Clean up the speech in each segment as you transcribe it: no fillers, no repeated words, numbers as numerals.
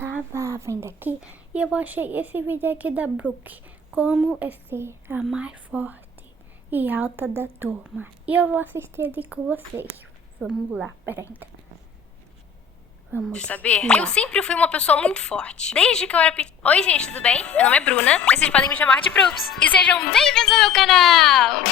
tava vendo aqui e eu achei esse vídeo aqui da Brooke, como é ser a mais forte e alta da turma. E eu vou assistir ele com vocês. Vamos lá, peraí então. Vamos saber? lá. Eu sempre fui uma pessoa muito forte, desde que eu era pequena. Oi gente, tudo bem? Meu nome é Bruna, vocês podem me chamar de Broops. E sejam bem-vindos ao meu canal!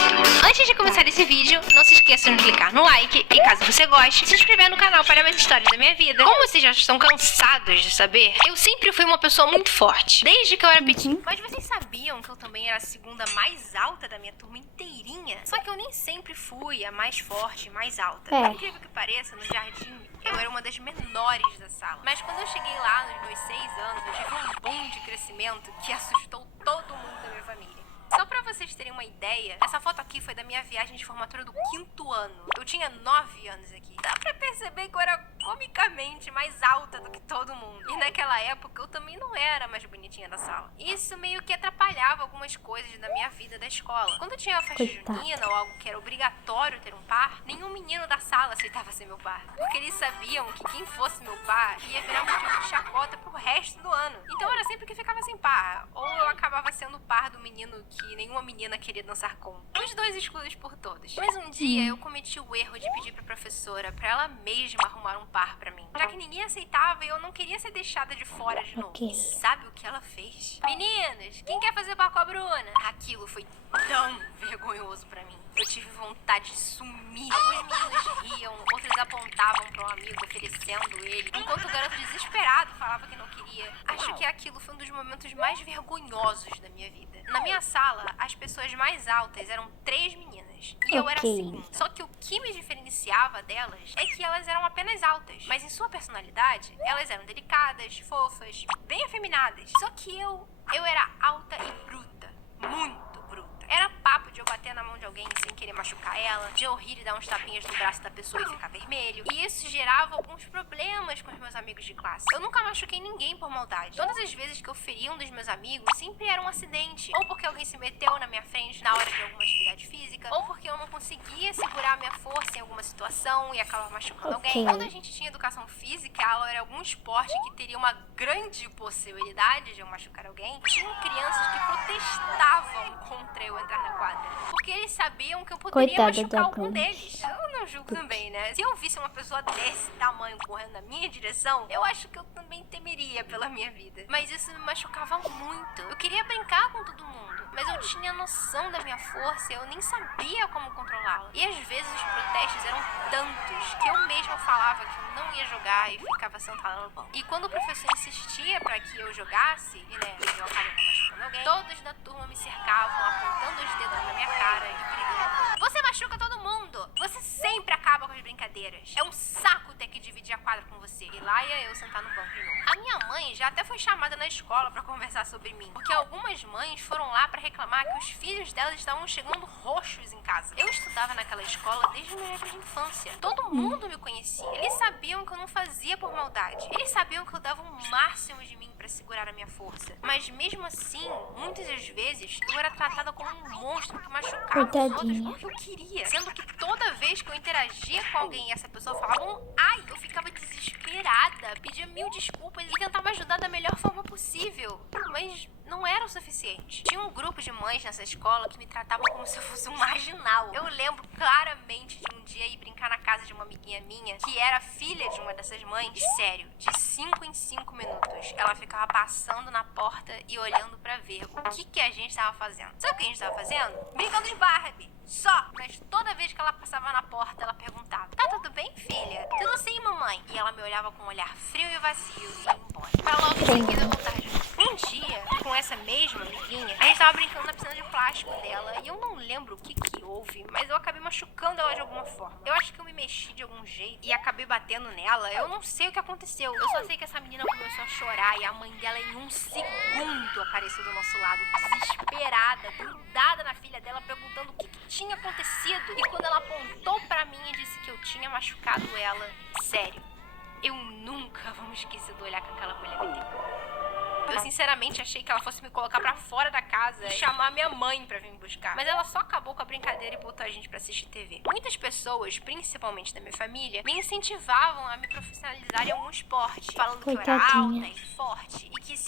Antes de começar esse vídeo, não se esqueçam de clicar no like e caso você goste, se inscrever no canal para mais histórias da minha vida. Como vocês já estão cansados de saber, eu sempre fui uma pessoa muito forte, desde que eu era pequena. Mas vocês sabiam que eu também era a segunda mais alta da minha turma inteirinha? Só que eu nem sempre fui a mais forte, mais alta. Por incrível que pareça, no jardim eu era uma das menores da sala. Mas quando eu cheguei lá nos meus 6 anos, eu tive um boom de crescimento que assustou todo mundo da minha família. Só pra vocês terem uma ideia, essa foto aqui foi da minha viagem de formatura do 5º ano. Eu tinha 9 anos aqui. Dá pra perceber que eu era comicamente mais alta do que todo mundo. E naquela época eu também não era a mais bonitinha da sala. Isso meio que atrapalhava algumas coisas da minha vida da escola. Quando tinha a festa junina ou algo que era obrigatório ter um par, nenhum menino da sala aceitava ser meu par. Porque eles sabiam que quem fosse meu par ia virar motivo de chacota pro resto do ano. Então era sempre que ficava sem par. Ou eu acabava sendo o par do menino que nenhuma menina queria dançar com. Os dois excluídos por todos. Mas um dia eu cometi o erro de pedir pra professora pra ela mesma arrumar um par pra mim. Já que ninguém aceitava e eu não queria ser deixada de fora de novo. E sabe o que ela fez? Meninos, quem quer fazer par com a Bruna? Aquilo foi tão vergonhoso pra mim. Eu tive vontade de sumir. Alguns meninos riam, outros apontavam para um amigo oferecendo ele, enquanto o garoto desesperado falava que não queria. Acho que aquilo foi um dos momentos mais vergonhosos da minha vida. Na minha sala, as pessoas mais altas eram 3 meninas. E eu era a segunda. Só que o que me diferenciava delas é que elas eram apenas altas. Mas em sua personalidade, elas eram delicadas, fofas, bem afeminadas. Só que eu era alta e bruta. Muito bruta. Era papo de eu bater na mão de alguém sem querer machucar ela, de eu rir e dar uns tapinhas no braço da pessoa e ficar vermelho. E isso gerava alguns problemas com os meus amigos de classe. Eu nunca machuquei ninguém por maldade. Todas as vezes que eu feri um dos meus amigos, sempre era um acidente. Ou porque alguém se meteu na minha frente na hora de alguma atividade física, ou porque eu não conseguia segurar a minha força em alguma situação e acabava machucando alguém. Quando a gente tinha educação física, a aula era algum esporte que teria uma grande possibilidade de eu machucar alguém, tinham crianças que protestavam contra eu entrar na quadra. Porque eles sabiam que eu poderia machucar algum deles. Eu não julgo também, né? Se eu visse uma pessoa desse tamanho correndo na minha direção, eu acho que eu também temeria pela minha vida. Mas isso me machucava muito. Eu queria brincar com todo mundo, mas eu tinha noção da minha força e eu nem sabia como controlá-la. E às vezes os protestos eram tantos que eu mesma falava que eu não ia jogar e ficava sentada no banco. E quando o professor insistia pra que eu jogasse, e né, eu acabava machucando alguém, todos da turma me cercavam, apontando os dedos na minha cara e gritando: "Você machuca todo mundo! Você sempre acaba com as brincadeiras! É um saco ter que dividir a quadra com você!" E lá ia eu sentar no banco de novo. A minha mãe já até foi chamada na escola pra conversar sobre mim, porque algumas mães foram lá pra reclamar que os filhos delas estavam chegando roxos em casa. Eu estudava naquela escola desde minha época de infância. Todo mundo me conhecia. Eles sabiam que eu não fazia por maldade. Eles sabiam que eu dava o máximo de mim pra segurar a minha força. Mas mesmo assim, muitas das vezes, eu era tratada como um monstro que machucava os outros porque eu queria. Sendo que toda vez que eu interagia com alguém e essa pessoa falava um ai, eu ficava desesperada, pedia 1000 desculpas e tentava ajudar da melhor forma possível. Mas não era o suficiente. Tinha um grupo de mães nessa escola que me tratavam como se eu fosse um marginal. Eu lembro claramente de um dia ir brincar na casa de uma amiguinha minha, que era filha de uma dessas mães. E, sério, de 5 em 5 minutos, ela ficava passando na porta e olhando pra ver o que a gente tava fazendo. Sabe o que a gente tava fazendo? Brincando de Barbie. Só. Mas toda vez que ela passava na porta, ela perguntava: "Tá tudo bem, filha?" "Tudo sim, mamãe." E ela me olhava com um olhar frio e vazio e ia embora. Pra logo em seguida voltar de novo. Um dia, com essa mesma amiguinha, a gente tava brincando na piscina de plástico dela e eu não lembro o que houve, mas eu acabei machucando ela de alguma forma. Eu acho que eu me mexi de algum jeito e acabei batendo nela. Eu não sei o que aconteceu. Eu só sei que essa menina começou a chorar e a mãe dela em um segundo apareceu do nosso lado, desesperada, grudada na filha dela, perguntando o que tinha acontecido. E quando ela apontou pra mim e disse que eu tinha machucado ela, sério, eu nunca vou me esquecer do olhar que aquela mulher me deu. Eu sinceramente achei que ela fosse me colocar pra fora da casa e chamar minha mãe pra vir me buscar. Mas ela só acabou com a brincadeira e botou a gente pra assistir TV. Muitas pessoas, principalmente da minha família, me incentivavam a me profissionalizar em algum esporte, falando que eu era alta e forte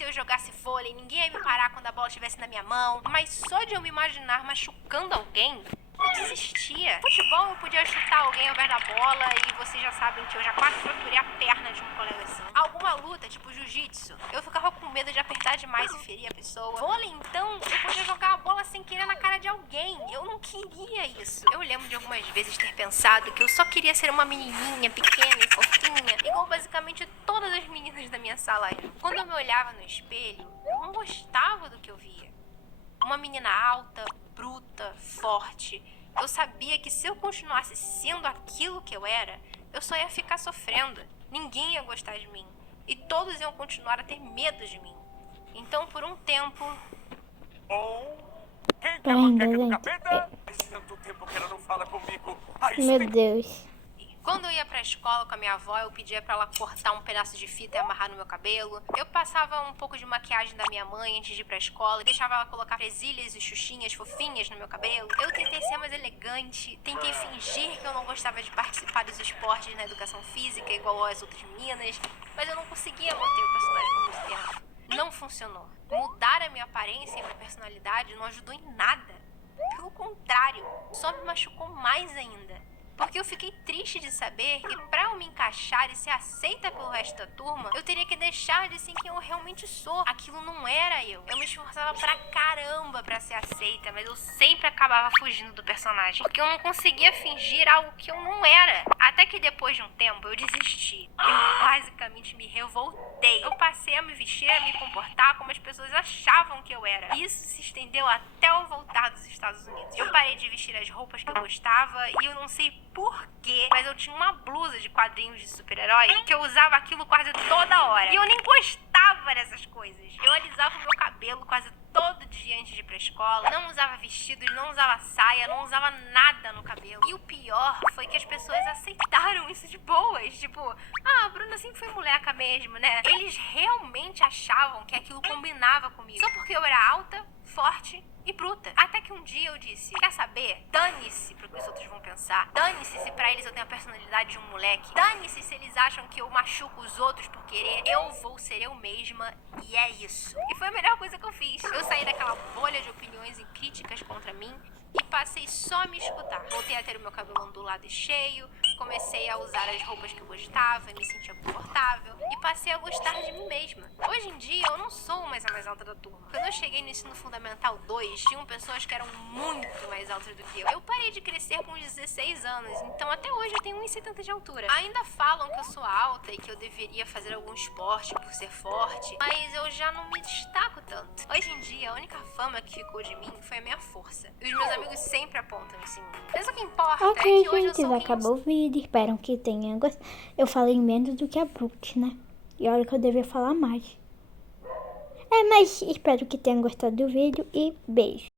se eu jogasse vôlei, ninguém ia me parar quando a bola estivesse na minha mão. Mas só de eu me imaginar machucando alguém, eu desistia. Futebol, eu podia chutar alguém ao invés da bola e vocês já sabem que eu já quase fraturei a perna de um colega assim. Alguma luta, tipo jiu-jitsu, eu ficava com medo de apertar demais e ferir a pessoa. Vôlei, então, eu podia jogar a bola sem querer na cara de alguém. Eu não queria isso. Eu lembro de algumas vezes ter pensado que eu só queria ser uma menininha pequena e fofinha, igual basicamente todas as meninas da minha sala eram. Quando eu me olhava no espelho, eu não gostava do que eu via. Uma menina alta, bruta, forte. Eu sabia que se eu continuasse sendo aquilo que eu era, eu só ia ficar sofrendo. Ninguém ia gostar de mim. E todos iam continuar a ter medo de mim. Então, por um tempo... Quem quer panqueca do capeta? Faz tanto tempo que ela não fala comigo. Meu Deus. Quando eu ia pra escola com a minha avó, eu pedia pra ela cortar um pedaço de fita e amarrar no meu cabelo. Eu passava um pouco de maquiagem da minha mãe antes de ir pra escola. Deixava ela colocar presilhas e xuxinhas fofinhas no meu cabelo. Eu tentei ser mais elegante. Tentei fingir que eu não gostava de participar dos esportes na educação física, igual as outras meninas. Mas eu não conseguia manter o personagem por muito tempo. Não funcionou. Mudar a minha aparência e minha personalidade não ajudou em nada. Pelo contrário, só me machucou mais ainda. Porque eu fiquei triste de saber que pra eu me encaixar e ser aceita pelo resto da turma, eu teria que deixar de ser quem eu realmente sou. Aquilo não era eu. Eu me esforçava pra caramba pra ser aceita, mas eu sempre acabava fugindo do personagem. Porque eu não conseguia fingir algo que eu não era. Até que depois de um tempo eu desisti. Eu basicamente me revoltei. Eu passei a me vestir, a me comportar como as pessoas achavam que eu era. Isso se estendeu até eu voltar dos Estados Unidos. Eu parei de vestir as roupas que eu gostava e eu não sei por quê, mas eu tinha uma blusa de quadrinhos de super-herói que eu usava aquilo quase toda hora. E eu nem gostava dessas coisas. Eu alisava o meu cabelo quase todo dia antes de ir pra escola. Não usava vestidos, não usava saia, não usava nada no cabelo. E o pior foi que as pessoas aceitaram isso de boas. Tipo, a Bruna sempre foi moleca mesmo, né? Eles realmente achavam que aquilo combinava comigo. Só porque eu era alta, forte e bruta. Até que um dia eu disse, quer saber? Dane-se pro que os outros vão pensar. Dane-se se pra eles eu tenho a personalidade de um moleque. Dane-se se eles acham que eu machuco os outros por querer. Eu vou ser eu mesma e é isso. E foi a melhor coisa que eu fiz. Eu saí daquela bolha de opiniões e críticas contra mim e passei só a me escutar. Voltei a ter o meu cabelo ondulado e cheio, comecei a usar as roupas que eu gostava, me sentia confortável e passei a gostar de mim mesma. Hoje em dia eu não sou mais a mais alta da turma. Quando eu cheguei no ensino fundamental 2, tinham pessoas que eram muito mais altas do que eu. Eu parei de crescer com uns 16 anos, então até hoje eu tenho 1,70 de altura. Ainda falam que eu sou alta e que eu deveria fazer algum esporte por ser forte, mas eu já não me destaco tanto. Hoje em dia a única fama que ficou de mim foi a minha força. E os meus amigos sempre apontam isso em mim. Mas o que importa é Ok, que hoje eu gente, sou quem eu acabou o vídeo. Espero que tenham gostado. Eu falei menos do que a Brooke, né? E olha que eu devia falar mais. Mas espero que tenham gostado do vídeo e beijo.